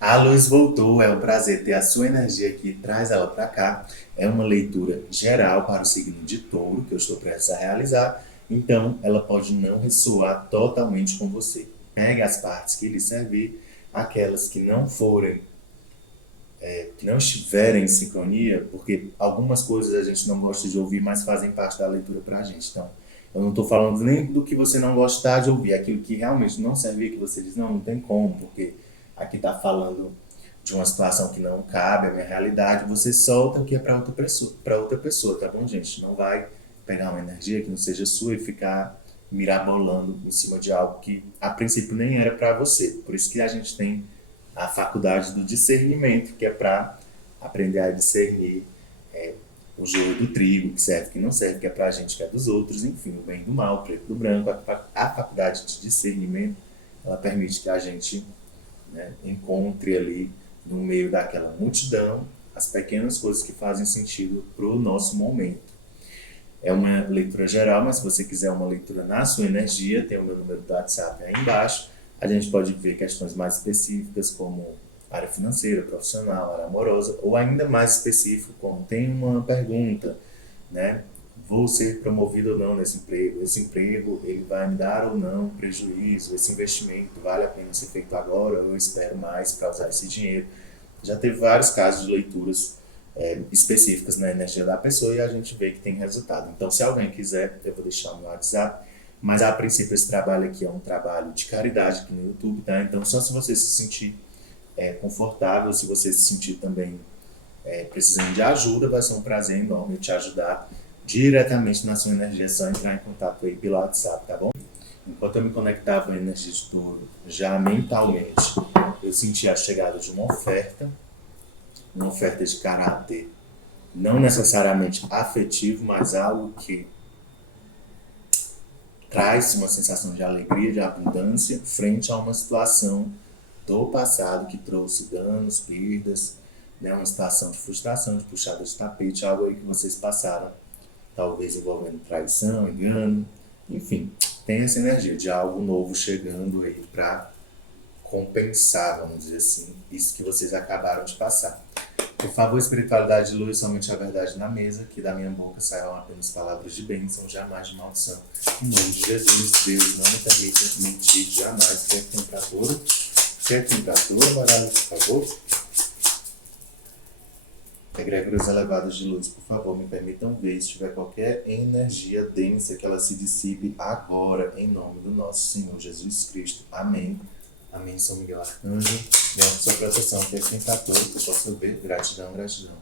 A luz voltou, é um prazer ter a sua energia aqui, traz ela para cá. É uma leitura geral para o signo de Touro que eu estou prestes a realizar, então ela pode não ressoar totalmente com você. Pegue as partes que lhe servir, aquelas que não forem, que não estiverem em sincronia, porque algumas coisas a gente não gosta de ouvir, mas fazem parte da leitura para a gente. Então, eu não estou falando nem do que você não gostar de ouvir, aquilo que realmente não servir, que você diz, não tem como, porque aqui está falando de uma situação que não cabe à minha realidade, você solta o que é para outra pessoa, tá bom, gente? Não vai pegar uma energia que não seja sua e ficar mirabolando em cima de algo que a princípio nem era para você. Por isso que a gente tem a faculdade do discernimento, que é para aprender a discernir é, o joio do trigo, que serve, que não serve, que é para a gente, que é dos outros, enfim, o bem do mal, o preto do branco. A faculdade de discernimento, ela permite que a gente, né, encontre ali no meio daquela multidão as pequenas coisas que fazem sentido para o nosso momento. É uma leitura geral, mas se você quiser uma leitura na sua energia, tem o meu número do WhatsApp aí embaixo. A gente pode ver questões mais específicas, como área financeira, profissional, área amorosa, ou ainda mais específico, como tem uma pergunta, né? Vou ser promovido ou não nesse emprego? Esse emprego, ele vai me dar ou não prejuízo? Esse investimento vale a pena ser feito agora ou eu espero mais para usar esse dinheiro? Já teve vários casos de leituras específicas na energia da pessoa e a gente vê que tem resultado. Então, se alguém quiser, eu vou deixar o meu WhatsApp. Mas a princípio esse trabalho aqui é um trabalho de caridade aqui no YouTube, tá? Então, só se você se sentir confortável, se você se sentir também precisando de ajuda, vai ser um prazer enorme eu te ajudar diretamente na sua energia. É só entrar em contato aí pelo WhatsApp, tá bom? Enquanto eu me conectava à energia de Touro, já mentalmente, eu senti a chegada de uma oferta de caráter não necessariamente afetivo, mas algo que traz uma sensação de alegria, de abundância, frente a uma situação do passado que trouxe danos, perdas, né, uma situação de frustração, de puxada de tapete, algo aí que vocês passaram, talvez envolvendo traição, engano, enfim, tem essa energia de algo novo chegando aí para compensar, vamos dizer assim, isso que vocês acabaram de passar. Por favor, espiritualidade de luz, somente a verdade na mesa, que da minha boca saiam apenas palavras de bênção, jamais de maldição. Em nome de Jesus, Deus não me permite mentir jamais. Quer temperatura? Quer temperatura, baralho, por favor? Egrégoras elevadas de luz, por favor, me permitam ver. Se tiver qualquer energia densa, que ela se dissipe agora, em nome do nosso Senhor Jesus Cristo. Amém. Amém, São Miguel Arcanjo. Minha sua proteção, que é temperatura, que eu possa ver. Gratidão, gratidão.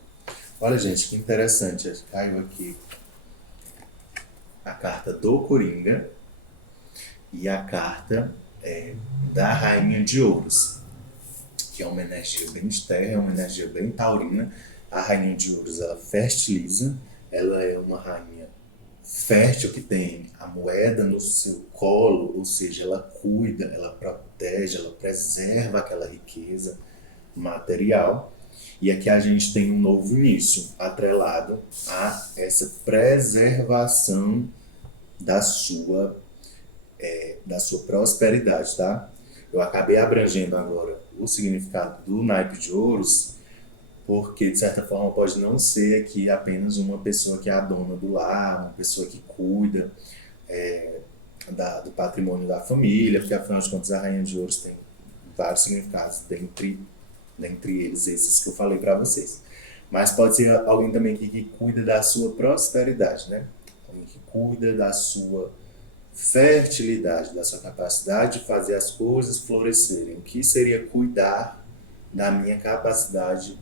Olha, gente, que interessante. Caiu aqui a carta do Coringa e a carta da Rainha de Ouros, que é uma energia bem de terra, é uma energia bem taurina. A Rainha de Ouros, ela fertiliza, ela é uma rainha fértil que tem a moeda no seu colo, ou seja, ela cuida, ela protege, ela preserva aquela riqueza material. E aqui a gente tem um novo início, atrelado a essa preservação da sua prosperidade, tá? Eu acabei abrangendo agora o significado do naipe de ouros, porque de certa forma pode não ser aqui apenas uma pessoa que é a dona do lar, uma pessoa que cuida do patrimônio da família, porque afinal de contas a Rainha de Ouros tem vários significados, dentre eles esses que eu falei para vocês. Mas pode ser alguém também que cuida da sua prosperidade, né? Alguém que cuida da sua fertilidade, da sua capacidade de fazer as coisas florescerem. O que seria cuidar da minha capacidade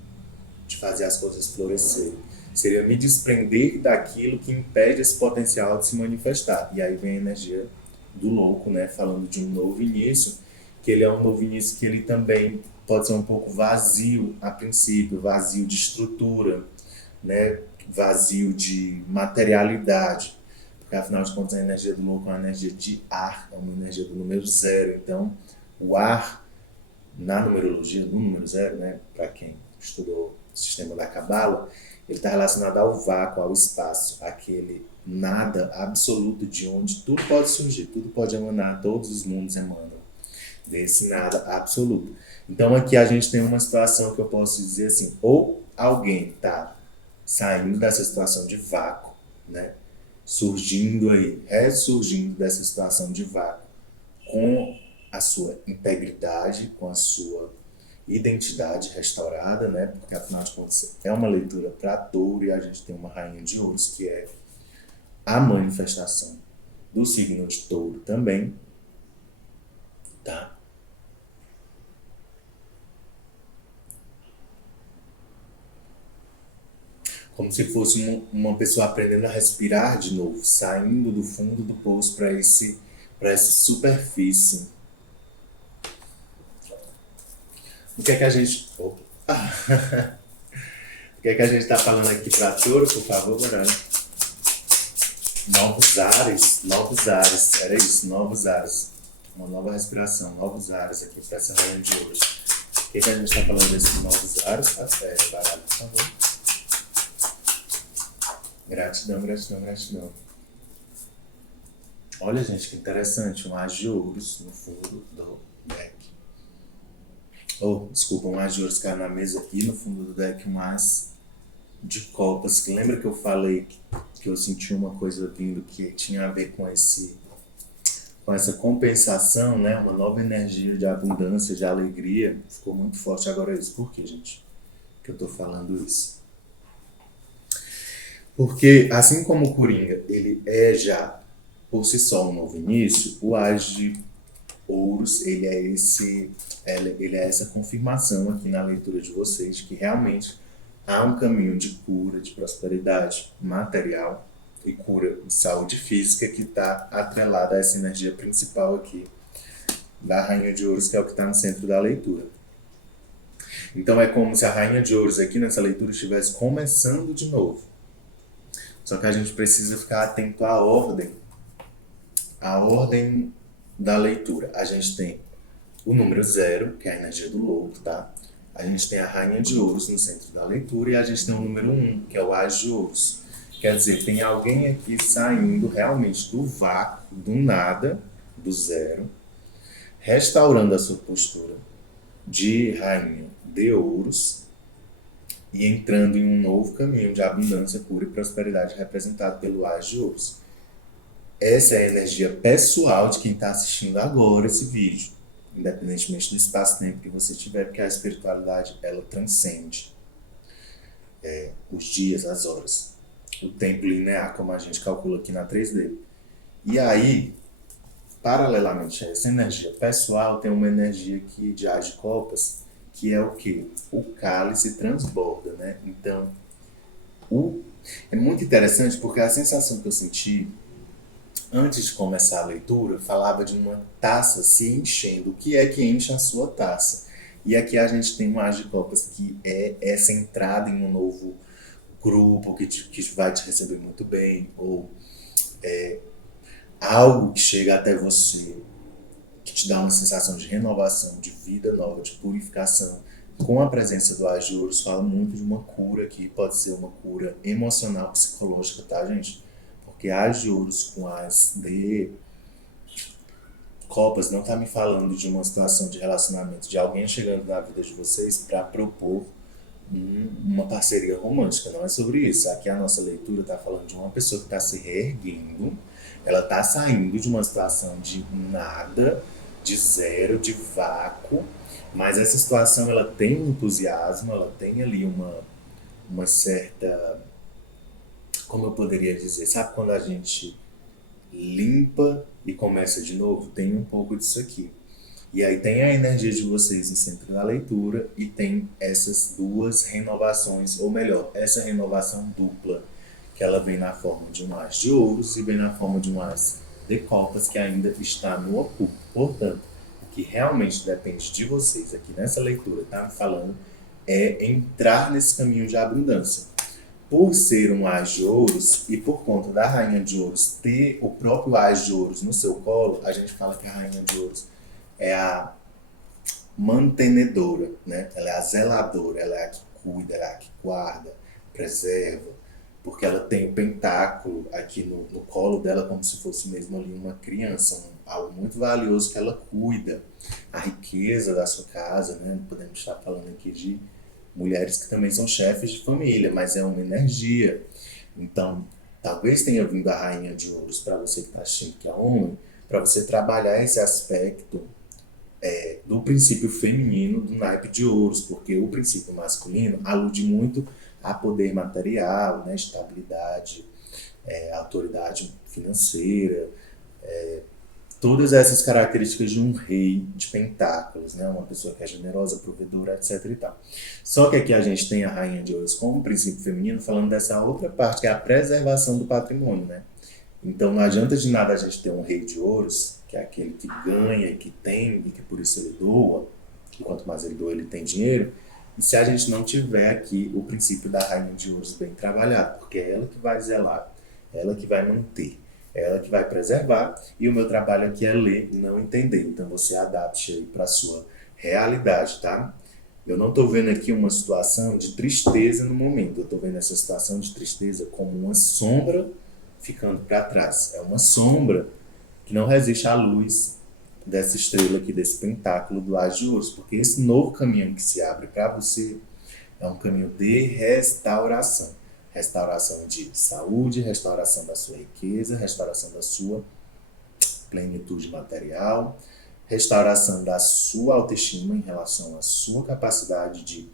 de fazer as coisas florescerem? Seria me desprender daquilo que impede esse potencial de se manifestar. E aí vem a energia do louco, né? Falando de um novo início, que ele é um novo início que ele também pode ser um pouco vazio a princípio, vazio de estrutura, né? Vazio de materialidade, porque afinal de contas a energia do louco é uma energia de ar, é uma energia do número zero. Então, o ar, na numerologia do número zero, né, para quem estudou o sistema da Cabala, ele está relacionado ao vácuo, ao espaço, aquele nada absoluto de onde tudo pode surgir, tudo pode emanar, todos os mundos emanam. desse nada absoluto. Então aqui a gente tem uma situação que eu posso dizer assim, ou alguém está saindo dessa situação de vácuo, né? Surgindo aí, ressurgindo dessa situação de vácuo com a sua integridade, com a sua identidade restaurada, né? Porque afinal de contas é uma leitura para touro e a gente tem uma rainha de ouros que é a manifestação do signo de touro também, tá? Como se fosse uma pessoa aprendendo a respirar de novo, saindo do fundo do poço para essa superfície. O que é que a gente. Opa. O que é que a gente está falando aqui para touro, por favor, Morana? Novos ares, era isso, novos ares. Uma nova respiração, novos ares aqui para essa reunião de hoje. O que é que a gente está falando desses novos ares? Tá certo, baralho, por favor. Gratidão, gratidão, gratidão. Olha, gente, que interessante. Um as de ouros no fundo do deck. Oh, desculpa, um as de ouros caiu na mesa e no fundo do deck um as de copas. Que lembra que eu falei que eu senti uma coisa vindo que tinha a ver com essa compensação, né? Uma nova energia de abundância, de alegria. Ficou muito forte agora isso. Por quê, gente? Que eu tô falando isso? Porque assim como o Coringa, ele é já por si só um novo início, o As de Ouros, ele é essa confirmação aqui na leitura de vocês que realmente há um caminho de cura, de prosperidade material e cura de saúde física que está atrelada a essa energia principal aqui da Rainha de Ouros, que é o que está no centro da leitura. Então é como se a Rainha de Ouros aqui nessa leitura estivesse começando de novo. Só que a gente precisa ficar atento à ordem da leitura. A gente tem o número 0, que é a energia do louco, tá? A gente tem a Rainha de Ouros no centro da leitura e a gente tem o número 1, que é o As de Ouros. Quer dizer, tem alguém aqui saindo realmente do vácuo, do nada, do zero, restaurando a sua postura de Rainha de Ouros e entrando em um novo caminho de abundância, cura e prosperidade representado pelo As de Ouros. Essa é a energia pessoal de quem está assistindo agora esse vídeo, independentemente do espaço-tempo que você tiver, porque a espiritualidade, ela transcende os dias, as horas, o tempo linear, como a gente calcula aqui na 3D. E aí, paralelamente a essa energia pessoal, tem uma energia aqui de As de Copas, que é o quê? O cálice transborda, né? Então, é muito interessante porque a sensação que eu senti antes de começar a leitura, falava de uma taça se enchendo. O que é que enche a sua taça? E aqui a gente tem um As de Copas, que é essa entrada em um novo grupo que vai te receber muito bem, ou algo que chega até você, que te dá uma sensação de renovação, de vida nova, de purificação. Com a presença do As de Ouros, fala muito de uma cura que pode ser uma cura emocional, psicológica, tá, gente? Porque As de Ouros com As de Copas não tá me falando de uma situação de relacionamento, de alguém chegando na vida de vocês para propor uma parceria romântica. Não é sobre isso. Aqui a nossa leitura está falando de uma pessoa que está se reerguendo, ela está saindo de uma situação de nada, de zero, de vácuo, mas essa situação ela tem um entusiasmo, ela tem ali uma certa, como eu poderia dizer, sabe quando a gente limpa e começa de novo? Tem um pouco disso aqui. E aí tem a energia de vocês no centro da leitura e tem essas duas renovações, ou melhor, essa renovação dupla, que ela vem na forma de um As de Ouros e vem na forma de um As de Copas, que ainda está no oculto. Portanto, o que realmente depende de vocês aqui nessa leitura, tá me falando, é entrar nesse caminho de abundância. Por ser um As de Ouros e por conta da Rainha de Ouros ter o próprio As de Ouros no seu colo, a gente fala que a Rainha de Ouros é a mantenedora, né? Ela é a zeladora, ela é a que cuida, ela é a que guarda, preserva, porque ela tem o pentáculo aqui no colo dela como se fosse mesmo ali uma criança, algo muito valioso que ela cuida. A riqueza da sua casa, né? Podemos estar falando aqui de mulheres que também são chefes de família, mas é uma energia. Então, talvez tenha vindo a Rainha de Ouros para você que está achando que é homem, para você trabalhar esse aspecto do princípio feminino do naipe de ouros, porque o princípio masculino alude muito a poder material, né, estabilidade, autoridade financeira, todas essas características de um rei de pentáculos, né, uma pessoa que é generosa, provedora, etc e tal. Só que aqui a gente tem a rainha de ouros como princípio feminino, falando dessa outra parte, que é a preservação do patrimônio, né? Então não adianta de nada a gente ter um rei de ouros, que é aquele que ganha e que tem, e que por isso ele doa, e quanto mais ele doa, ele tem dinheiro. E se a gente não tiver aqui o princípio da rainha de ouros bem trabalhado, porque é ela que vai zelar, é ela que vai manter, é ela que vai preservar, e o meu trabalho aqui é ler, não entender. Então você adapte aí para a sua realidade, tá? Eu não estou vendo aqui uma situação de tristeza no momento, eu estou vendo essa situação de tristeza como uma sombra ficando para trás. É uma sombra que não resiste à luz dessa estrela aqui, desse pentáculo do As de Ouros, porque esse novo caminho que se abre para você é um caminho de restauração. Restauração de saúde, restauração da sua riqueza, restauração da sua plenitude material, restauração da sua autoestima em relação à sua capacidade de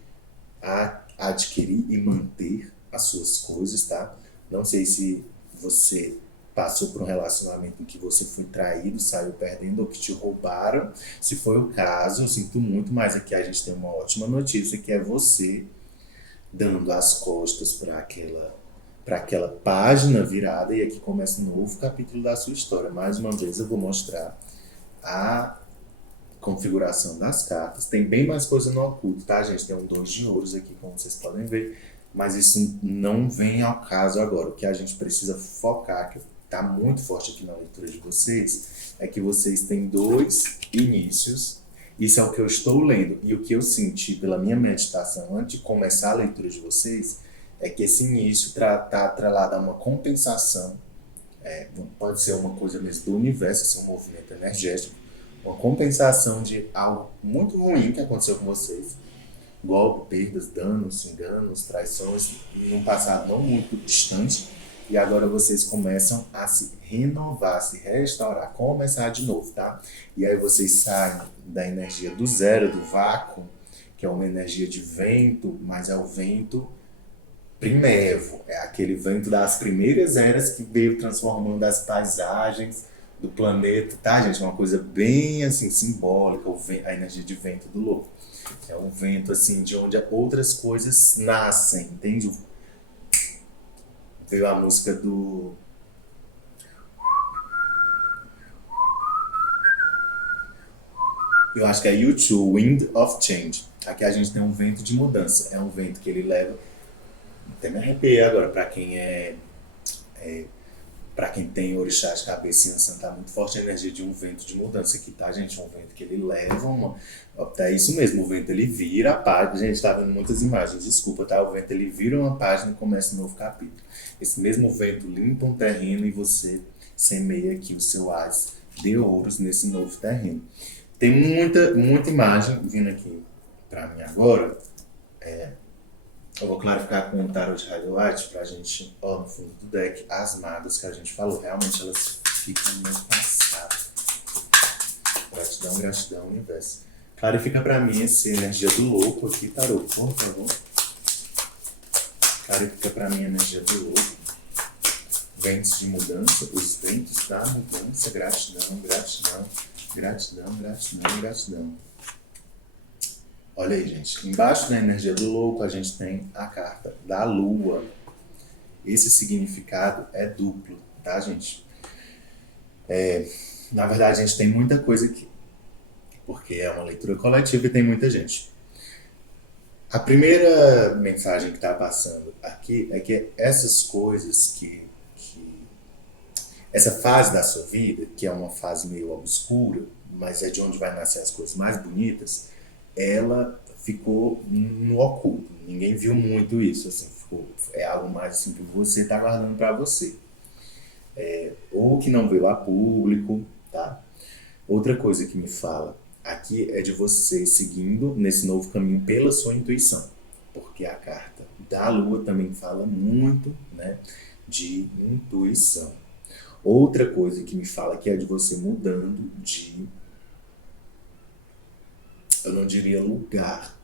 adquirir e manter as suas coisas, tá? Não sei se você passou por um relacionamento em que você foi traído, saiu perdendo ou que te roubaram. Se foi o caso, eu sinto muito, mas aqui a gente tem uma ótima notícia, que é você dando as costas para aquela página virada, e aqui começa um novo capítulo da sua história. Mais uma vez eu vou mostrar a configuração das cartas. Tem bem mais coisa no oculto, tá, gente? Tem um 2 de ouros aqui, como vocês podem ver, mas isso não vem ao caso agora. O que a gente precisa focar, que está muito forte aqui na leitura de vocês, é que vocês têm dois inícios. Isso é o que eu estou lendo, e o que eu senti pela minha meditação antes de começar a leitura de vocês é que esse início está atrelado a uma compensação. Pode ser uma coisa mesmo do universo, ser um movimento energético, uma compensação de algo muito ruim que aconteceu com vocês, golpe, perdas, danos, enganos, traições, num passado não muito distante, e agora vocês começam a se renovar, se restaurar, começar de novo, tá? E aí vocês saem da energia do zero, do vácuo, que é uma energia de vento, mas é o vento primevo, é aquele vento das primeiras eras que veio transformando as paisagens do planeta, tá, gente? Uma coisa bem, assim, simbólica, a energia de vento do louco. É um vento, assim, de onde outras coisas nascem, entende? Veio a música do... Eu acho que é U2, Wind of Change. Aqui a gente tem um vento de mudança. É um vento que ele leva... Até me arrepiei agora, para quem tem orixá de cabeça em Ansan, tá muito forte a energia de um vento de mudança aqui, tá, gente? Um vento que ele leva uma... É isso mesmo, o vento ele vira a página. Gente, tá vendo muitas imagens, desculpa, tá? O vento ele vira uma página e começa um novo capítulo. Esse mesmo vento limpa um terreno e você semeia aqui o seu as de ouros nesse novo terreno. Tem muita imagem vindo aqui pra mim agora. Eu vou clarificar com o tarot de Rider Waite pra gente, ó, no fundo do deck, as magas que a gente falou, realmente elas ficam no passado. Gratidão, gratidão, universo. Clarifica pra mim essa energia do louco aqui, tarot, por favor. Clarifica pra mim a energia do louco. Ventos de mudança, os ventos da mudança, gratidão, gratidão, gratidão, gratidão, gratidão. Olha aí, gente. Embaixo da energia do louco, a gente tem a carta da lua. Esse significado é duplo, tá, gente? Na verdade, a gente tem muita coisa aqui, porque é uma leitura coletiva e tem muita gente. A primeira mensagem que está passando aqui é que essas coisas essa fase da sua vida, que é uma fase meio obscura, mas é de onde vai nascer as coisas mais bonitas, ela ficou no oculto. Ninguém viu muito isso, assim, é algo mais assim que você está guardando para você. Ou que não veio a público, tá? Outra coisa que me fala aqui é de você seguindo nesse novo caminho pela sua intuição, porque a carta da Lua também fala muito, né, de intuição. Outra coisa que me fala aqui é de você mudando de, eu não diria lugar,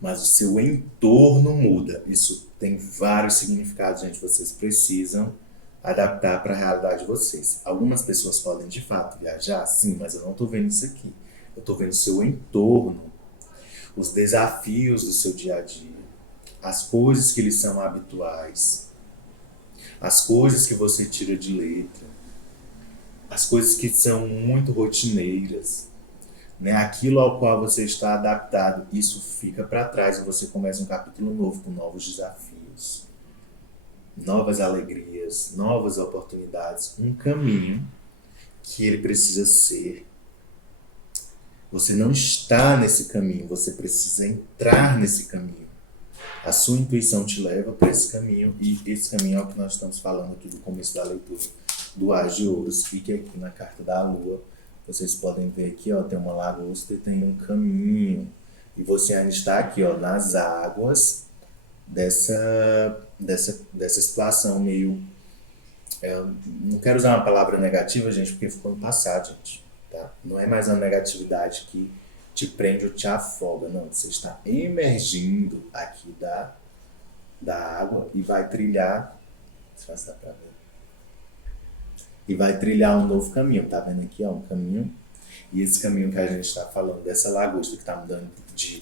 mas o seu entorno muda. Isso tem vários significados, gente. Vocês precisam adaptar para a realidade de vocês. Algumas pessoas podem de fato viajar, sim, mas eu não estou vendo isso aqui. Eu estou vendo o seu entorno, os desafios do seu dia a dia, as coisas que lhes são habituais, as coisas que você tira de letra, as coisas que são muito rotineiras, né? Aquilo ao qual você está adaptado, isso fica para trás e você começa um capítulo novo com novos desafios, novas alegrias, novas oportunidades, um caminho que ele precisa ser. Você não está nesse caminho, você precisa entrar nesse caminho. A sua intuição te leva para esse caminho e esse caminho é o que nós estamos falando aqui do começo da leitura do As de Ouros. Fique aqui na carta da Lua. Vocês podem ver aqui, ó, tem uma lagosta e tem um caminho. E você ainda está aqui, ó, nas águas dessa situação meio... não quero usar uma palavra negativa, gente, porque ficou no passado, gente. Tá? Não é mais uma negatividade que te prende ou te afoga, não. Você está emergindo aqui da água e vai trilhar... Deixa eu ver se dá pra ver. E vai trilhar um novo caminho, tá vendo aqui, ó, um caminho. E esse caminho que a gente está falando, dessa lagosta que está mudando de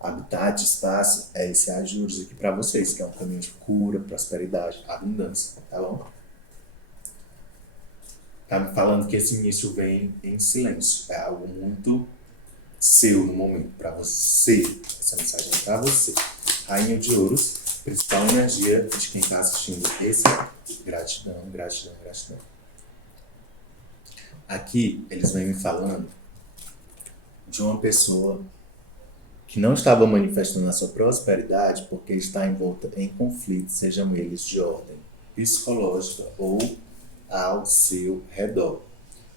habitat, de espaço, é esse Ajuros aqui para vocês, que é um caminho de cura, prosperidade, abundância, tá bom? Tá me falando que esse início vem em silêncio, é algo muito seu no momento, para você. Essa mensagem é para você. Rainha de Ouros, principal energia de quem está assistindo esse. Gratidão, gratidão, gratidão. Aqui eles vêm me falando de uma pessoa que não estava manifestando a sua prosperidade porque está envolta em conflitos, sejam eles de ordem psicológica ou ao seu redor.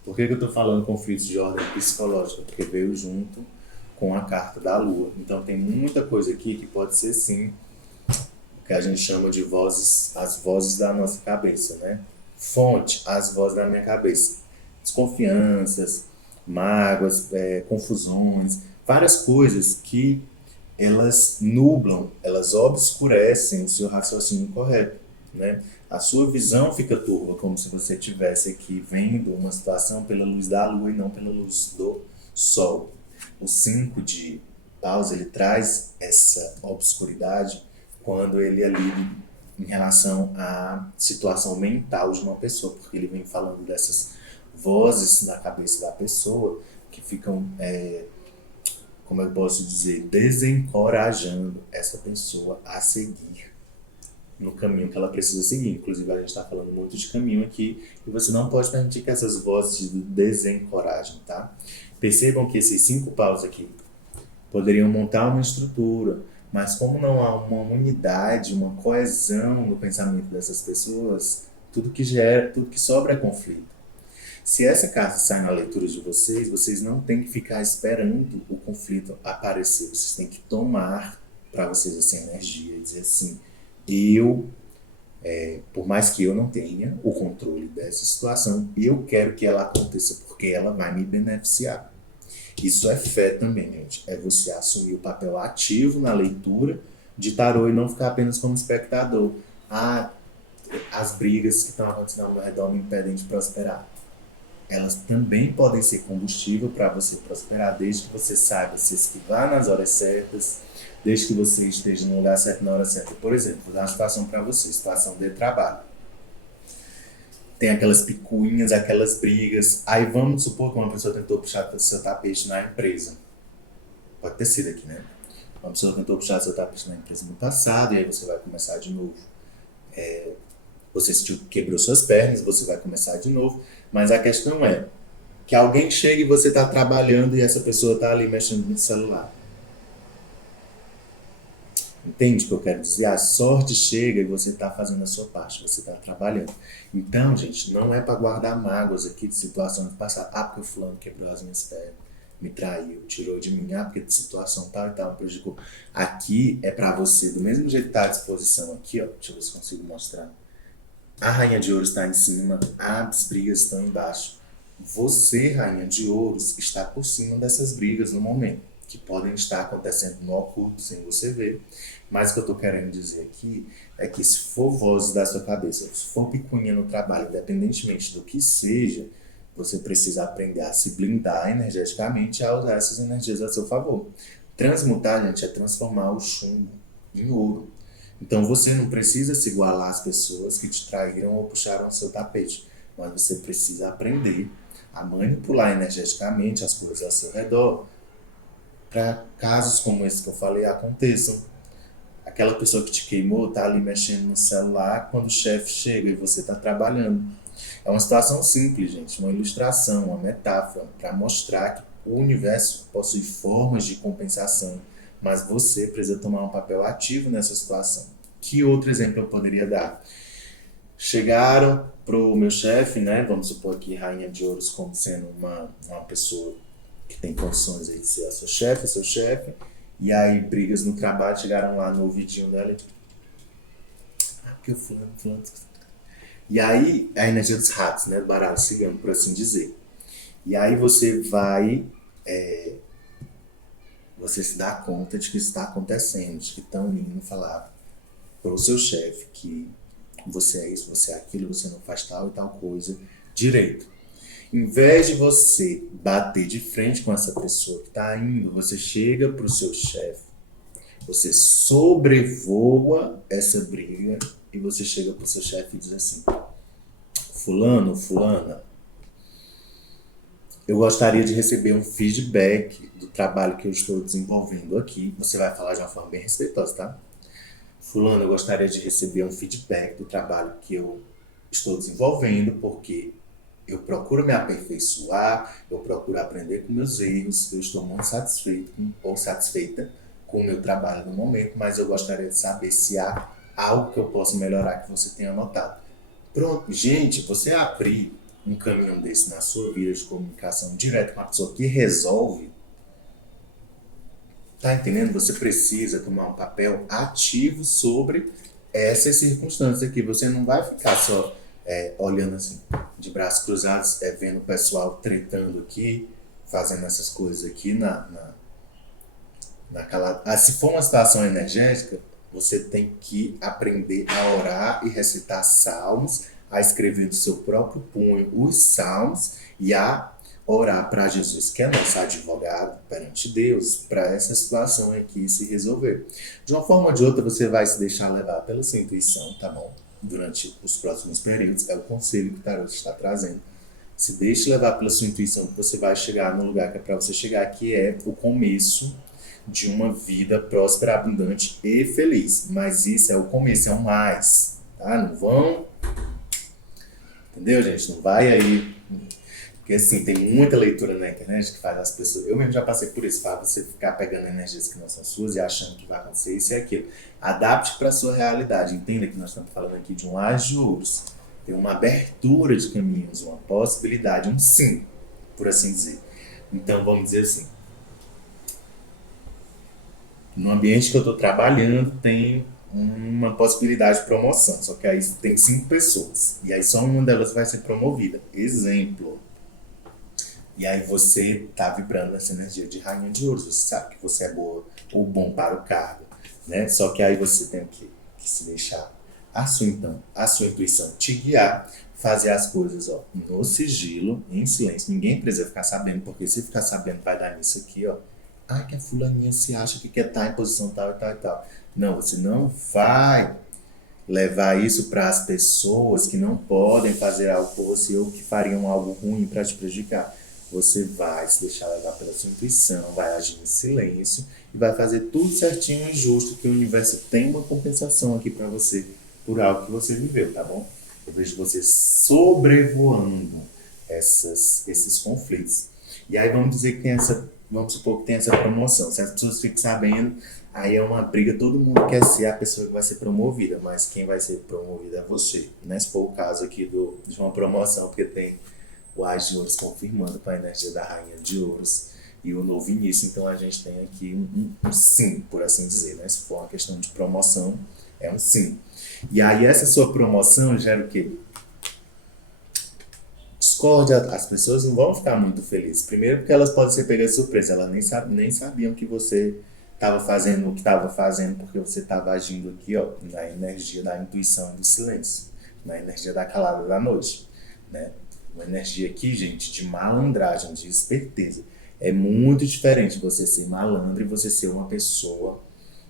Por que eu estou falando conflitos de ordem psicológica? Porque veio junto com a carta da Lua. Então tem muita coisa aqui que pode ser sim o que a gente chama de vozes, as vozes da nossa cabeça, né? Fonte, as vozes da minha cabeça. Desconfianças, mágoas, confusões, várias coisas que elas nublam, elas obscurecem o seu raciocínio correto, né? A sua visão fica turva, como se você estivesse aqui vendo uma situação pela luz da lua e não pela luz do sol. O 5 de paus, ele traz essa obscuridade quando ele é lido em relação à situação mental de uma pessoa, porque ele vem falando dessas vozes na cabeça da pessoa que ficam, como eu posso dizer, desencorajando essa pessoa a seguir no caminho que ela precisa seguir. Inclusive, a gente está falando muito de caminho aqui e você não pode permitir que essas vozes desencorajem, tá? Percebam que esses 5 paus aqui poderiam montar uma estrutura, mas como não há uma unidade, uma coesão no pensamento dessas pessoas, tudo que sobra é conflito. Se essa carta sai na leitura de vocês, vocês não têm que ficar esperando o conflito aparecer. Vocês têm que tomar para vocês essa energia e dizer assim, por mais que eu não tenha o controle dessa situação, eu quero que ela aconteça porque ela vai me beneficiar. Isso é fé também, gente. É você assumir o papel ativo na leitura de tarô e não ficar apenas como espectador. As brigas que estão acontecendo ao meu redor me impedem de prosperar. Elas também podem ser combustível para você prosperar, desde que você saiba se esquivar nas horas certas, desde que você esteja no lugar certo na hora certa. Por exemplo, vou dar uma situação para você, situação de trabalho. Tem aquelas picuinhas, aquelas brigas. Aí vamos supor que uma pessoa tentou puxar seu tapete na empresa. Pode ter sido aqui, né? Uma pessoa tentou puxar seu tapete na empresa no passado e aí você vai começar de novo. Você quebrou suas pernas, você vai começar de novo. Mas a questão é que alguém chega e você está trabalhando e essa pessoa está ali mexendo no celular. Entende o que eu quero dizer? A sorte chega e você está fazendo a sua parte, você está trabalhando. Então, gente, não é para guardar mágoas aqui de situações do passado. Ah, porque o fulano quebrou as minhas pernas, me traiu, tirou de mim. Ah, porque de situação tal e tal me prejudicou. Aqui é para você, do mesmo jeito que está à disposição aqui, ó. Deixa eu ver se consigo mostrar. A Rainha de Ouros está em cima, as brigas estão embaixo. Você, Rainha de Ouros, está por cima dessas brigas no momento, que podem estar acontecendo no oculto sem você ver. Mas o que eu estou querendo dizer aqui é que se for vozes da sua cabeça, se for picuinha no trabalho, independentemente do que seja, você precisa aprender a se blindar energeticamente e a usar essas energias a seu favor. Transmutar, gente, é transformar o chumbo em ouro. Então você não precisa se igualar às pessoas que te traíram ou puxaram o seu tapete, mas você precisa aprender a manipular energeticamente as coisas ao seu redor para casos como esse que eu falei aconteçam. Aquela pessoa que te queimou tá ali mexendo no celular quando o chefe chega e você está trabalhando. É uma situação simples, gente, uma ilustração, uma metáfora para mostrar que o universo possui formas de compensação, mas você precisa tomar um papel ativo nessa situação. Que outro exemplo eu poderia dar? Chegaram pro meu chefe, né? Vamos supor aqui Rainha de Ouros como sendo uma pessoa que tem condições aí de ser a sua chefe, seu chefe. E aí, brigas no trabalho, chegaram lá no ouvidinho dela e. Ah, porque o fulano. E aí, a energia dos ratos, né? Do baralho cigano, por assim dizer. E aí você vai. Você se dá conta de que isso está acontecendo, de que estão indo falar para o seu chefe que você é isso, você é aquilo, você não faz tal e tal coisa direito. Em vez de você bater de frente com essa pessoa que está indo, você chega para o seu chefe, você sobrevoa essa briga e você chega para o seu chefe e diz assim: fulano, fulana, eu gostaria de receber um feedback do trabalho que eu estou desenvolvendo aqui. Você vai falar de uma forma bem respeitosa, tá? Fulano, eu gostaria de receber um feedback do trabalho que eu estou desenvolvendo, porque eu procuro me aperfeiçoar, eu procuro aprender com meus erros, eu estou muito satisfeito ou satisfeita com o meu trabalho no momento, mas eu gostaria de saber se há algo que eu possa melhorar que você tenha notado. Pronto, gente, você abrir um caminho desse na sua vida de comunicação direto com a pessoa que resolve, tá entendendo? Você precisa tomar um papel ativo sobre essas circunstâncias aqui. Você não vai ficar só olhando assim, de braços cruzados, vendo o pessoal tretando aqui, fazendo essas coisas aqui naquela. Ah, se for uma situação energética, você tem que aprender a orar e recitar salmos, a escrever do seu próprio punho os salmos e a orar para Jesus, que é nosso advogado perante Deus, para essa situação aqui se resolver. De uma forma ou de outra, você vai se deixar levar pela sua intuição, tá bom? Durante os próximos períodos, é o conselho que o Tarot está trazendo. Se deixe levar pela sua intuição, que você vai chegar no lugar que é para você chegar, que é o começo de uma vida próspera, abundante e feliz. Mas isso é o começo, é o mais, tá? Não vão, entendeu, gente? Não vai aí. Porque assim, tem muita leitura na internet que faz as pessoas. Eu mesmo já passei por isso, para você ficar pegando energias que não são suas e achando que vai acontecer isso e aquilo. Adapte para a sua realidade. Entenda que nós estamos falando aqui de um as de ouros. Tem uma abertura de caminhos, uma possibilidade, um sim, por assim dizer. Então vamos dizer assim. No ambiente que eu estou trabalhando tem uma possibilidade de promoção, só que aí tem 5 pessoas. E aí só uma delas vai ser promovida. Exemplo. E aí você tá vibrando essa energia de rainha de ouros, você sabe que você é boa ou bom para o cargo, né? Só que aí você tem que se deixar a sua intuição te guiar, fazer as coisas ó, no sigilo, em silêncio. Ninguém precisa ficar sabendo, porque se ficar sabendo vai dar nisso aqui, ó. Ai, que a fulaninha se acha que quer estar em posição tal e tal e tal. Não, você não vai levar isso para as pessoas que não podem fazer algo por você ou que fariam algo ruim para te prejudicar. Você vai se deixar levar pela sua intuição, vai agir em silêncio e vai fazer tudo certinho e justo, que o universo tem uma compensação aqui para você por algo que você viveu, tá bom? Eu vejo você sobrevoando esses conflitos. E aí vamos dizer que tem vamos supor que tem essa promoção. Se as pessoas ficam sabendo, aí é uma briga, todo mundo quer ser a pessoa que vai ser promovida, mas quem vai ser promovida é você, né? Se for o caso aqui de uma promoção, porque tem o As de Ouros confirmando com a energia da Rainha de Ouros e o novo início, então a gente tem aqui um sim, por assim dizer, né? Se for uma questão de promoção, é um sim. E aí essa sua promoção gera o quê? Discórdia, as pessoas não vão ficar muito felizes. Primeiro porque elas podem ser pegas de surpresa, elas nem sabiam que você estava fazendo o que estava fazendo, porque você estava agindo aqui, ó, na energia da intuição e do silêncio, na energia da calada da noite, né? Uma energia aqui, gente, de malandragem, de esperteza. É muito diferente você ser malandro e você ser uma pessoa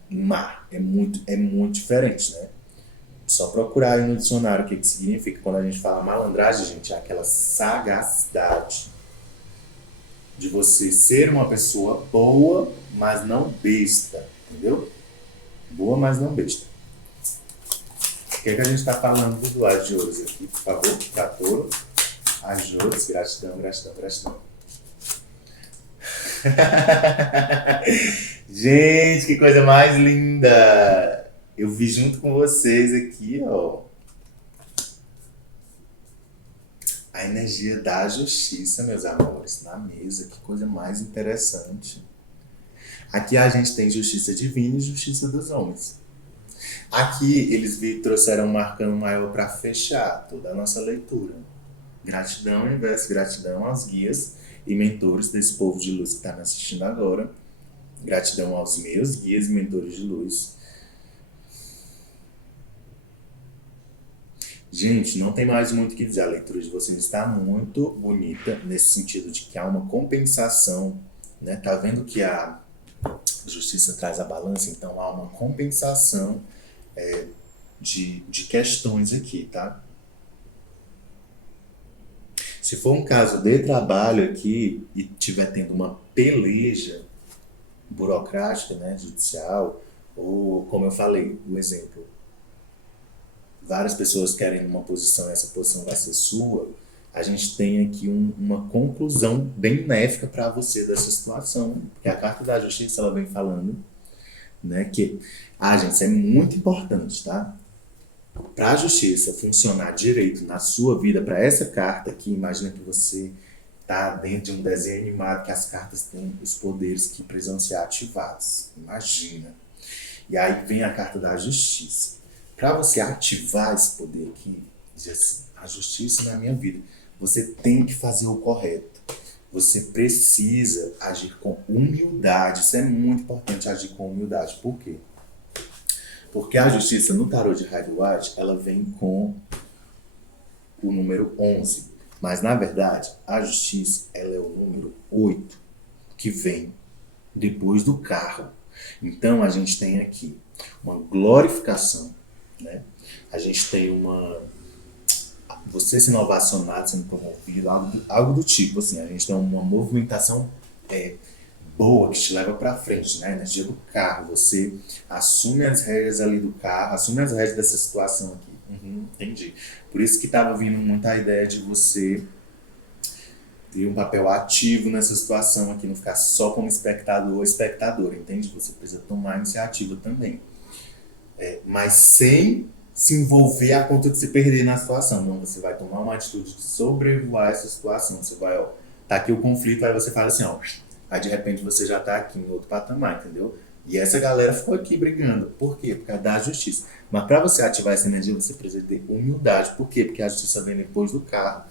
má. É muito diferente, né? Só procurar aí no dicionário o que significa. Quando a gente fala malandragem, gente, é aquela sagacidade de você ser uma pessoa boa, mas não besta, entendeu? Boa, mas não besta. O que, é que a gente está falando do As de Ouros aqui, por favor? Para touro. As de Ouros, gratidão, gratidão, gratidão. Gente, que coisa mais linda! Eu vi junto com vocês aqui, ó, a energia da justiça, meus amores, na mesa. Que coisa mais interessante. Aqui a gente tem justiça divina e justiça dos homens. Aqui eles trouxeram um arcano maior para fechar toda a nossa leitura. Gratidão, universo, gratidão aos guias e mentores desse povo de luz que está me assistindo agora. Gratidão aos meus guias e mentores de luz. Gente, não tem mais muito o que dizer. A leitura de vocês está muito bonita, nesse sentido de que há uma compensação, né? Tá vendo que a justiça traz a balança? Então há uma compensação de questões aqui, tá? Se for um caso de trabalho aqui e tiver tendo uma peleja burocrática, né, judicial, ou como eu falei, o exemplo, várias pessoas querem uma posição e essa posição vai ser sua, a gente tem aqui uma conclusão benéfica para você dessa situação, porque a carta da justiça ela vem falando, né, que gente, isso é muito importante, tá? Para a justiça funcionar direito na sua vida, para essa carta aqui, imagina que você está dentro de um desenho animado que as cartas têm os poderes que precisam ser ativados. Imagina. E aí vem a carta da justiça. Para você ativar esse poder aqui, dizer assim, a justiça na minha vida, você tem que fazer o correto. Você precisa agir com humildade. Isso é muito importante, agir com humildade. Por quê? Porque a justiça no tarot de Rider-Waite, ela vem com o número 11. Mas, na verdade, a justiça ela é o número 8, que vem depois do carro. Então, a gente tem aqui uma glorificação, né? A gente tem você sendo ovacionado, sendo promovido, algo do tipo, assim. A gente tem uma movimentação boa que te leva para frente, né? A energia do carro. Você assume as rédeas ali do carro, assume as rédeas dessa situação aqui. Entendi. Por isso que estava vindo muito a ideia de você ter um papel ativo nessa situação aqui, não ficar só como espectador ou espectadora, entende? Você precisa tomar iniciativa também. Mas sem se envolver a ponto de se perder na situação. Não, você vai tomar uma atitude de sobrevoar essa situação. Você vai, ó, tá aqui o conflito, aí você fala assim, ó, aí de repente você já tá aqui em outro patamar, entendeu? E essa galera ficou aqui brigando. Por quê? Por causa da justiça. Mas para você ativar essa energia, você precisa ter humildade. Por quê? Porque a justiça vem depois do carro.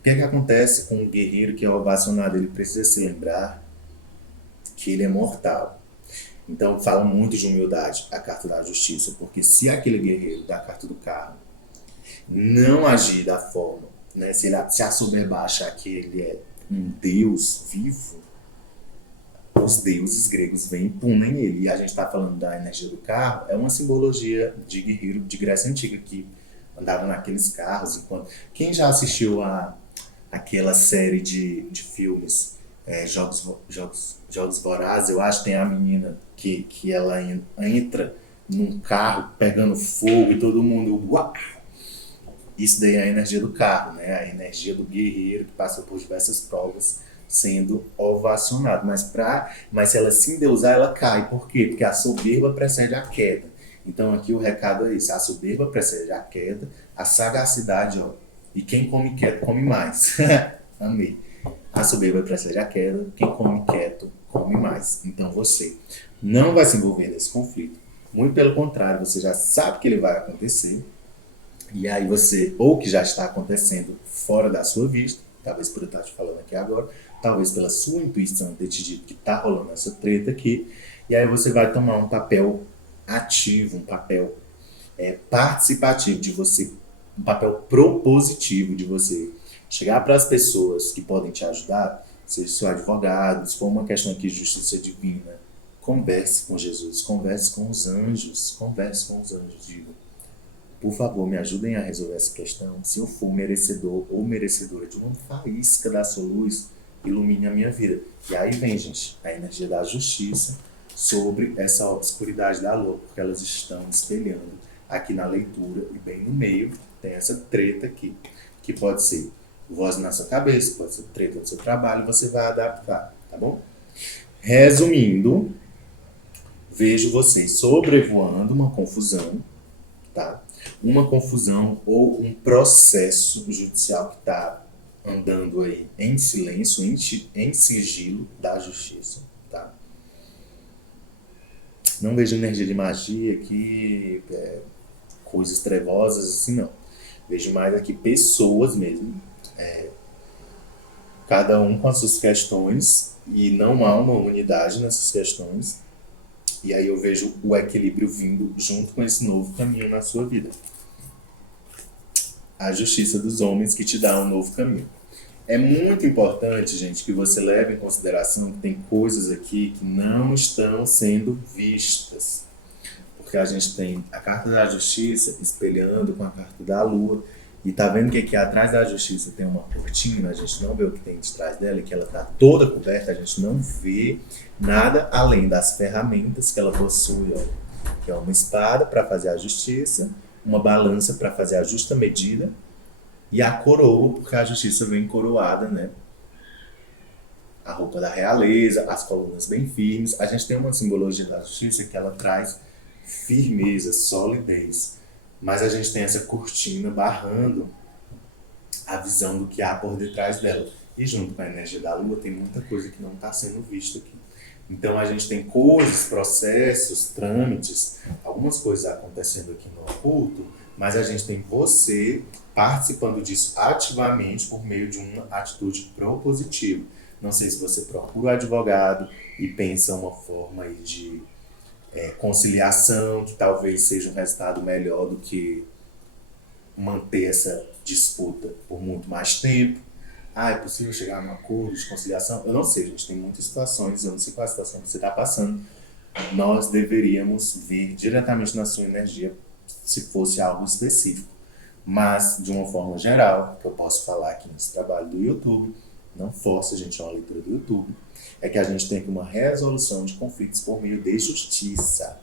O que é que acontece com um guerreiro que é ovacionado? Ele precisa se lembrar que ele é mortal. Então fala muito de humildade a carta da justiça, porque se aquele guerreiro da carta do carro não agir da forma, né, se assoberbar, achar que ele é um deus vivo, os deuses gregos vêm e punem ele. E a gente está falando da energia do carro, é uma simbologia de guerreiro de Grécia Antiga que andava naqueles carros. Quem já assistiu aquela série de filmes Jogos Vorazes, eu acho que tem a menina que ela entra num carro pegando fogo e todo mundo uau! Isso daí é a energia do carro, né? A energia do guerreiro que passa por diversas provas, sendo ovacionado. Mas se ela se endeusar, ela cai. Por quê? Porque a soberba precede a queda. Então aqui o recado é esse: a soberba precede a queda, a sagacidade, ó. E quem come quieto come mais. Amei. A soberba precede a queda, quem come quieto come mais. Então você não vai se envolver nesse conflito. Muito pelo contrário, você já sabe que ele vai acontecer. E aí você, ou que já está acontecendo fora da sua vista, talvez por eu estar te falando aqui agora, talvez pela sua intuição ter te dito que está rolando essa treta aqui, e aí você vai tomar um papel ativo, um papel participativo de você, um papel propositivo de você chegar para as pessoas que podem te ajudar, seja seu advogado, se for uma questão aqui de justiça divina, converse com Jesus, converse com os anjos, diga: por favor, me ajudem a resolver essa questão. Se eu for merecedor ou merecedora de uma faísca da sua luz, ilumine a minha vida. E aí vem, gente, a energia da justiça sobre essa obscuridade da lua, porque elas estão espelhando aqui na leitura, e bem no meio tem essa treta aqui, que pode ser voz na sua cabeça, pode ser treta do seu trabalho, você vai adaptar, tá bom? Resumindo, vejo vocês sobrevoando uma confusão, tá? Uma confusão ou um processo judicial que está andando aí em silêncio, em sigilo da justiça, tá? Não vejo energia de magia aqui, coisas trevosas, assim, não. Vejo mais aqui pessoas mesmo, cada um com as suas questões, e não há uma unidade nessas questões. E aí eu vejo o equilíbrio vindo junto com esse novo caminho na sua vida. A justiça dos homens que te dá um novo caminho. É muito importante, gente, que você leve em consideração que tem coisas aqui que não estão sendo vistas. Porque a gente tem a carta da justiça espelhando com a carta da lua. E tá vendo que aqui atrás da justiça tem uma cortina, a gente não vê o que tem de trás dela, e que ela tá toda coberta, a gente não vê nada além das ferramentas que ela possui, ó, que é uma espada para fazer a justiça, uma balança para fazer a justa medida, e a coroa, porque a justiça vem coroada, né? A roupa da realeza, as colunas bem firmes. A gente tem uma simbologia da justiça que ela traz firmeza, solidez. Mas a gente tem essa cortina barrando a visão do que há por detrás dela. E junto com a energia da lua tem muita coisa que não está sendo vista aqui. Então a gente tem coisas, processos, trâmites, algumas coisas acontecendo aqui no oculto, mas a gente tem você participando disso ativamente por meio de uma atitude propositiva. Não sei se você procura um advogado e pensa uma forma aí de conciliação, que talvez seja um resultado melhor do que manter essa disputa por muito mais tempo. É possível chegar a um acordo de conciliação? Eu não sei, gente, tem muitas situações, eu não sei qual é a situação que você está passando. Nós deveríamos vir diretamente na sua energia se fosse algo específico. Mas, de uma forma geral, que eu posso falar aqui nesse trabalho do YouTube, não força a gente a uma leitura do YouTube, é que a gente tem uma resolução de conflitos por meio de justiça.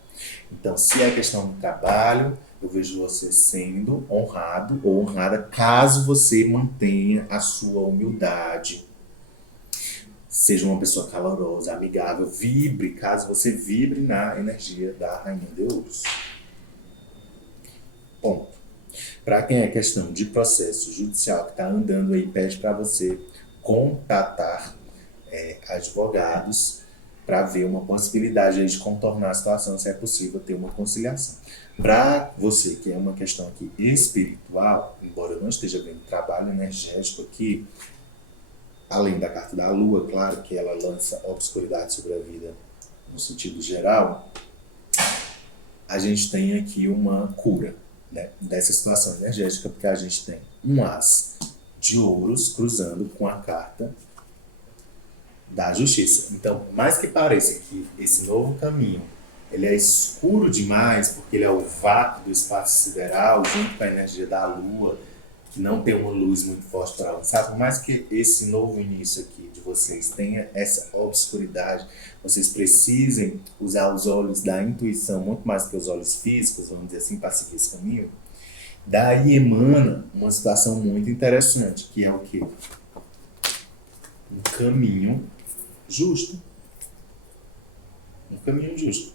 Então, se é questão do trabalho, eu vejo você sendo honrado ou honrada caso você mantenha a sua humildade. Seja uma pessoa calorosa, amigável, vibre, caso você vibre na energia da Rainha de Ouros. Ponto. Para quem é questão de processo judicial que está andando aí, pede para você contatar advogados para ver uma possibilidade aí de contornar a situação, se é possível ter uma conciliação. Para você que é uma questão aqui espiritual, embora eu não esteja vendo trabalho energético aqui, além da carta da lua, claro que ela lança obscuridade sobre a vida no sentido geral, a gente tem aqui uma cura, né, dessa situação energética, porque a gente tem um as de ouros cruzando com a carta da justiça. Então, mais que pareça que esse novo caminho ele é escuro demais, porque ele é o vácuo do espaço sideral, junto com a energia da lua, que não tem uma luz muito forte para avançar, por mais que esse novo início aqui de vocês tenha essa obscuridade, vocês precisem usar os olhos da intuição, muito mais que os olhos físicos, vamos dizer assim, para seguir esse caminho. Daí emana uma situação muito interessante, que é o quê? um caminho justo. Um caminho justo.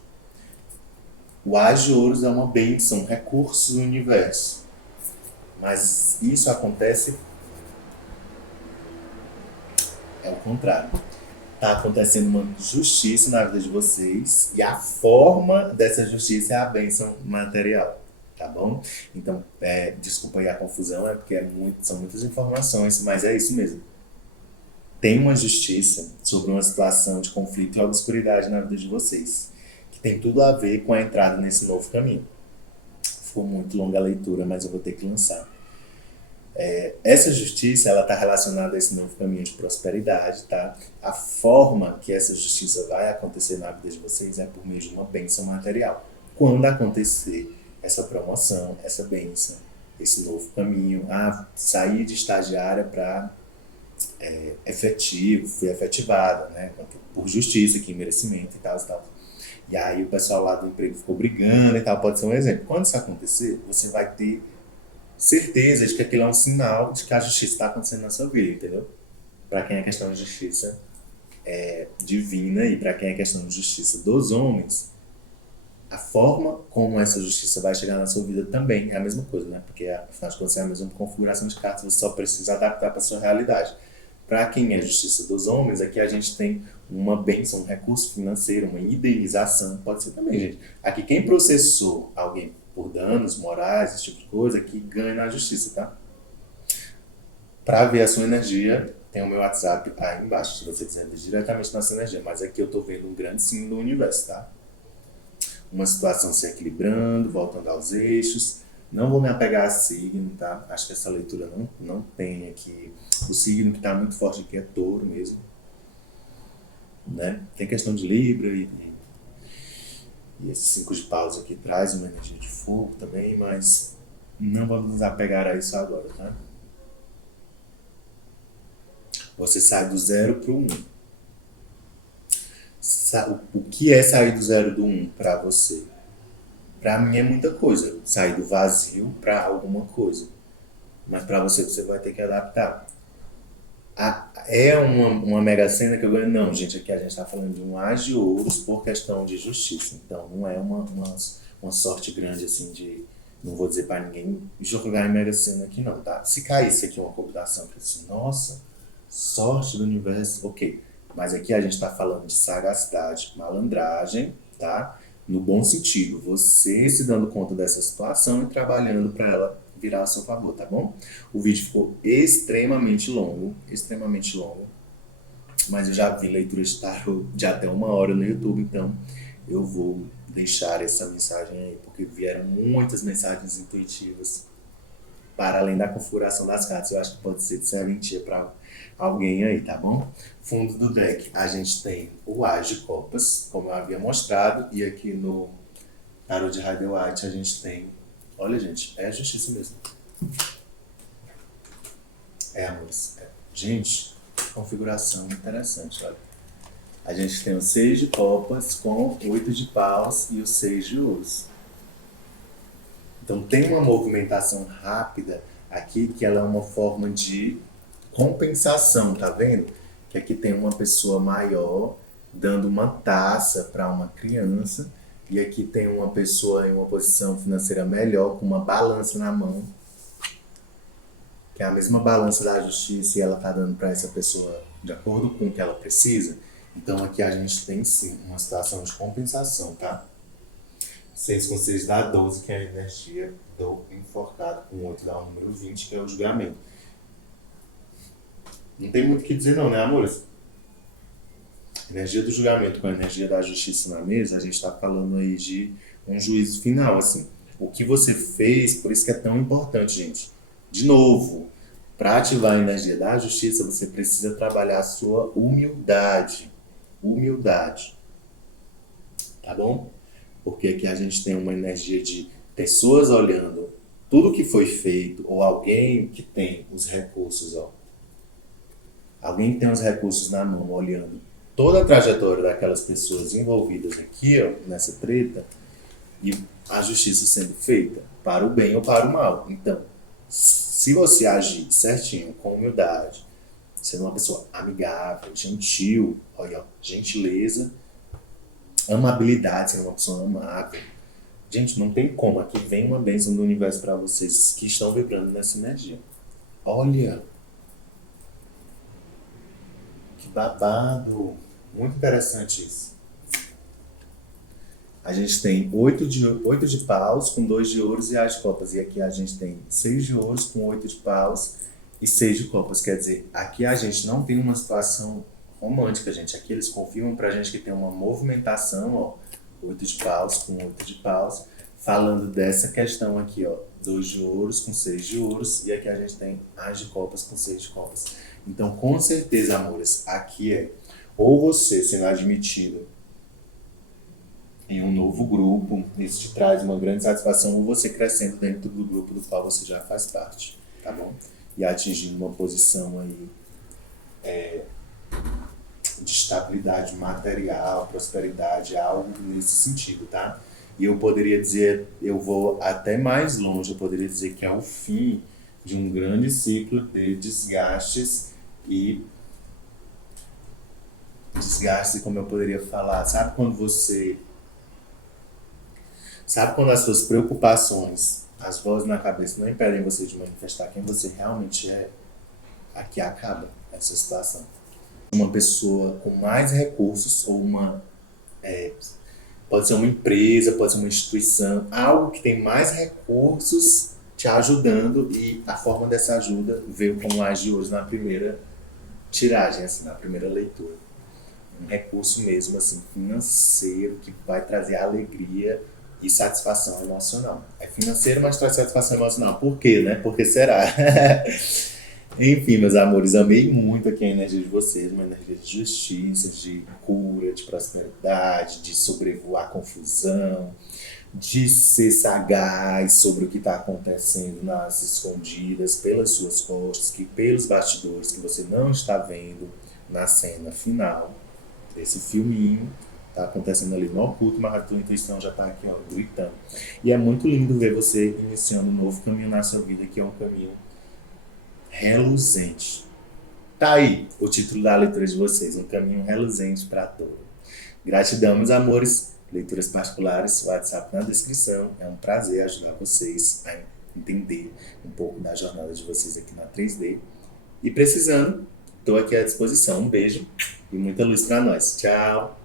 O As de Ouros é uma bênção, um recurso do universo. Mas isso acontece é o contrário. Está acontecendo uma justiça na vida de vocês e a forma dessa justiça é a bênção material, tá bom? Então, desculpa aí a confusão, é porque são muitas informações, mas é isso mesmo. Tem uma justiça sobre uma situação de conflito e obscuridade na vida de vocês, que tem tudo a ver com a entrada nesse novo caminho. Ficou muito longa a leitura, mas eu vou ter que lançar. Essa justiça, ela está relacionada a esse novo caminho de prosperidade, tá? A forma que essa justiça vai acontecer na vida de vocês é por meio de uma bênção material. Quando acontecer essa promoção, essa bênção, esse novo caminho, sair de estagiária para efetivo, fui efetivada, né? Por justiça, aqui, merecimento e tal, e tal. E aí o pessoal lá do emprego ficou brigando e tal, pode ser um exemplo. Quando isso acontecer, você vai ter certeza de que aquilo é um sinal de que a justiça está acontecendo na sua vida, entendeu? Para quem é questão de justiça divina e para quem é questão de justiça dos homens, a forma como essa justiça vai chegar na sua vida também é a mesma coisa, né? Porque afinal de contas é a mesma configuração de cartas, você só precisa adaptar para a sua realidade. Para quem é justiça dos homens, aqui a gente tem uma bênção, um recurso financeiro, uma indenização, pode ser também, gente. Aqui quem processou alguém por danos morais, esse tipo de coisa, que ganha na justiça, tá? Para ver a sua energia, tem o meu WhatsApp aí embaixo, se você quiser ver diretamente na sua energia. Mas aqui eu tô vendo um grande sim do universo, tá? Uma situação se equilibrando, voltando aos eixos. Não vou me apegar a signo, tá? Acho que essa leitura não tem aqui. O signo que está muito forte aqui é touro mesmo, né? Tem questão de Libra e esse 5 de paus aqui traz uma energia de fogo também, mas não vamos nos apegar a isso agora, tá? Você sai do 0 para o 1. O que é sair do 0 do 1 para você? Para mim é muita coisa. Sair do vazio para alguma coisa. Mas para você vai ter que adaptar. É uma mega cena que eu ganho? Não, gente, aqui a gente está falando de um As de Ouros por questão de justiça. Então não é uma sorte grande assim de. Não vou dizer para ninguém jogar em mega cena aqui não, tá? Se caísse aqui uma combinação que assim, nossa, sorte do universo, ok. Mas aqui a gente está falando de sagacidade, malandragem, tá? No bom sentido, você se dando conta dessa situação e trabalhando para ela virar a seu favor, tá bom? O vídeo ficou extremamente longo, mas eu já vi leituras de tarot de até 1 hora no YouTube, então eu vou deixar essa mensagem aí, porque vieram muitas mensagens intuitivas para além da configuração das cartas. Eu acho que pode ser de serventia para alguém aí, tá bom? Fundo do deck, a gente tem o As de Copas, como eu havia mostrado, e aqui no Tarot de Rider-Waite a gente tem... Olha, gente, é a justiça mesmo. Amores. Gente, configuração interessante, olha. A gente tem o 6 de Copas com 8 de Paus e o 6 de Ouros. Então tem uma movimentação rápida aqui, que ela é uma forma de compensação, tá vendo? Que aqui tem uma pessoa maior dando uma taça para uma criança, e aqui tem uma pessoa em uma posição financeira melhor, com uma balança na mão, que é a mesma balança da justiça, e ela tá dando para essa pessoa de acordo com o que ela precisa. Então aqui a gente tem sim uma situação de compensação, tá? 6 com 6 dá 12, que é a energia do enforcado. Com 8 dá o número 20, que é o julgamento. Não tem muito o que dizer não, né, amores? Energia do julgamento com a energia da justiça na mesa, a gente está falando aí de um juízo final, assim. O que você fez, por isso que é tão importante, gente. De novo, para ativar a energia da justiça, você precisa trabalhar a sua humildade. Humildade. Tá bom? Porque aqui a gente tem uma energia de pessoas olhando tudo que foi feito, ou alguém que tem os recursos, ó. Alguém que tem os recursos na mão, olhando toda a trajetória daquelas pessoas envolvidas aqui, ó, nessa treta, e a justiça sendo feita para o bem ou para o mal. Então, se você agir certinho, com humildade, sendo uma pessoa amigável, gentil, olha, ó, gentileza, amabilidade, sendo uma pessoa amável. Gente, não tem como. Aqui vem uma bênção do universo para vocês que estão vibrando nessa energia. Olha, que babado. Muito interessante isso. A gente tem oito de paus com 2 de ouros e as de copas. E aqui a gente tem 6 de ouros com 8 de paus e 6 de copas. Quer dizer, aqui a gente não tem uma situação romântica, gente. Aqui eles confirmam pra gente que tem uma movimentação, ó. 8 de paus com 8 de paus. Falando dessa questão aqui, ó. 2 de ouros com 6 de ouros. E aqui a gente tem as de copas com 6 de copas. Então, com certeza, amores, aqui é ou você sendo admitido em um novo grupo, isso te traz uma grande satisfação, ou você crescendo dentro do grupo do qual você já faz parte, tá bom? E atingindo uma posição aí de estabilidade material, prosperidade, algo nesse sentido, tá? E eu poderia dizer, eu vou até mais longe, eu poderia dizer que é o fim de um grande ciclo de e desgastes, como eu poderia falar, sabe quando as suas preocupações, as vozes na cabeça não impedem você de manifestar quem você realmente é? Aqui acaba essa situação. Uma pessoa com mais recursos ou pode ser uma empresa, pode ser uma instituição, algo que tem mais recursos te ajudando e a forma dessa ajuda veio como as de hoje na primeira tiragem, assim, na primeira leitura. Um recurso mesmo assim financeiro que vai trazer alegria e satisfação emocional. É financeiro, mas traz satisfação emocional. Por quê, né? Por que será? Enfim, meus amores, amei muito aqui a energia de vocês, uma energia de justiça, de cura, de prosperidade, de sobrevoar a confusão, de ser sagaz sobre o que está acontecendo nas escondidas, pelas suas costas, que pelos bastidores que você não está vendo na cena final desse filminho, tá acontecendo ali no oculto, mas a tua intuição já tá aqui, ó, gritando. E é muito lindo ver você iniciando um novo caminho na sua vida, que é um caminho reluzente. Tá aí o título da leitura de vocês, um caminho reluzente para todos. Gratidão, meus amores. Leituras particulares, WhatsApp na descrição. É um prazer ajudar vocês a entender um pouco da jornada de vocês aqui na 3D. E precisando, estou aqui à disposição. Um beijo e muita luz para nós. Tchau!